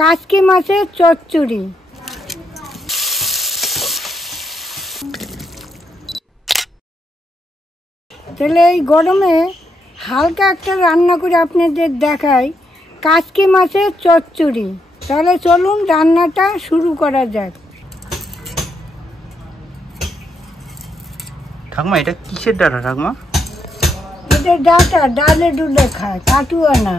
কাচকি মাছের চচ্চড়ি। তাহলে এই গরমে হালকা একটা রান্না করে আপনাদের দেখাই, কাচকি মাছের চচ্চড়ি। তাহলে চলুন রান্নাটা শুরু করা যাক। ঠাকুমা এটা কিসের ডাটা ঠাকুমা? এটা ডাটা, ডালে ডুলে খায়, কাটুয়া না।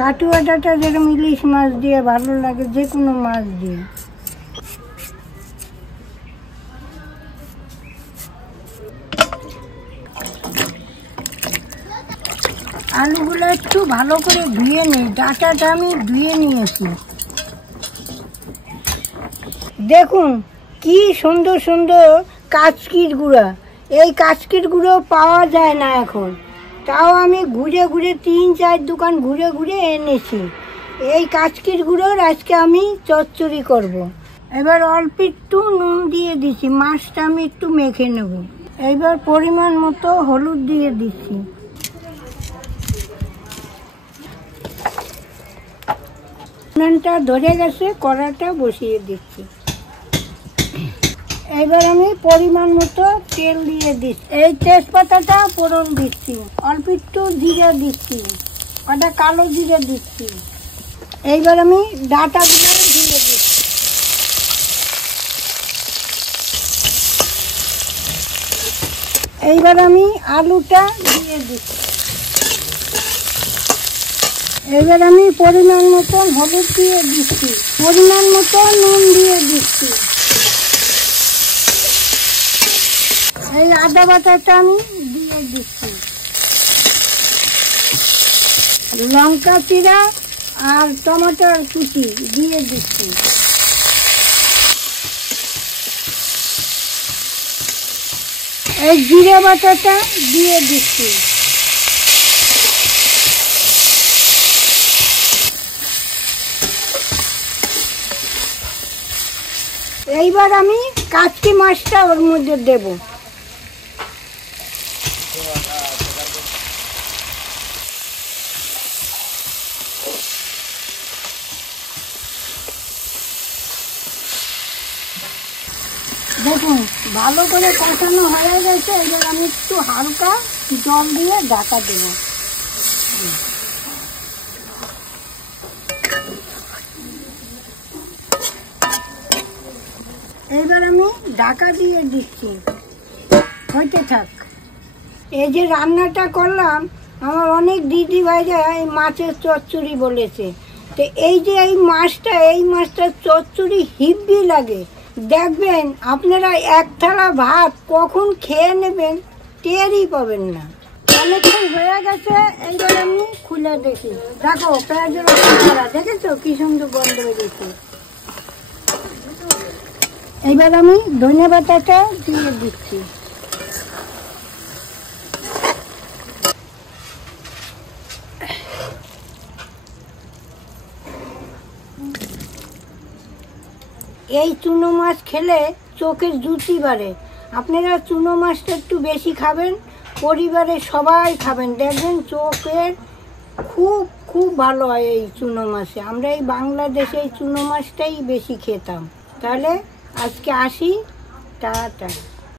কাটুয়া ডাটা যেরকম ইলিশ মাছ দিয়ে ভালো লাগে, যে কোনো মাছ দিয়ে। আলুগুলো একটু ভালো করে ধুয়ে নিই, ডাটাটা আমি ধুয়ে নিয়েছি। দেখুন কি সুন্দর সুন্দর কাচকির গুঁড়া। এই কাচকির গুঁড়ো পাওয়া যায় না এখন, তাও আমি ঘুরে ঘুরে 3-4 দোকান ঘুরে ঘুরে এনেছি। এই কাচকির গুঁড়োর আজকে আমি চচ্চড়ি করব। এবার অল্প একটু নুন দিয়ে দিচ্ছি, মাছটা আমি একটু মেখে নেব। এবার পরিমাণ মতো হলুদ দিয়ে দিচ্ছি। নুনটা ধরে গেছে, কড়াটা বসিয়ে দিচ্ছি। এবার আমি পরিমাণ মতো তেল দিয়ে দিচ্ছি। এই তেজপাতাটা ফোড়ন দিচ্ছি, অল্প একটু জিরা দিচ্ছি, কটা কালো জিরা দিচ্ছি। এইবার আমি ডাটাগুলো দিয়ে দিচ্ছি। এইবার আমি আলুটা দিয়ে দিচ্ছি। এবার আমি পরিমাণ মতো হলুদ দিয়ে দিচ্ছি, পরিমাণ মতো নুন দিয়ে দিচ্ছি। এই আদা বাটাটা আমি দিয়ে দিচ্ছি, লঙ্কা চিরা আর টমেটোর কুচি দিয়ে দিচ্ছি। এই জিরে বাটাটা দিয়ে দিচ্ছি। এইবার আমি কাচকি মাছটা ওর মধ্যে দেব। দেখুন ভালো করে কষানো হয়ে গেছে। এবার আমি একটু হালকা জল দিয়ে ঢাকা দেব। এইবার আমি ঢাকা দিয়ে দিচ্ছি, হইতে থাক। এই যে রান্নাটা করলাম, আমার অনেক দিদি ভাইরা এই মাছের চচ্চড়ি বলেছে। তো এই যে এই মাছটা চচ্চড়ি হিব্বি লাগে। দেখবেন আপনারা এক থালা ভাত কখন খেয়ে নেবেন টেরই পাবেন না। অনেকক্ষণ হয়ে গেছে, এইবার আমি খুলে দেখি। দেখো পেঁয়াজের করা দেখেছো কি সুন্দর গন্ধ বেরিয়েছে। এইবার আমি ধনে পাতাটা দিয়ে দিচ্ছি। এই চুনো মাছ খেলে চোখের জুতি বাড়ে। আপনারা চুনো মাছটা একটু বেশি খাবেন, পরিবারের সবাই খাবেন, দেখবেন চোখের খুব খুব ভালো হয় এই চুনো মাছে। আমরা এই বাংলাদেশে এই চুনো মাছটাই বেশি খেতাম। তাহলে আজকে আসি, টাটা।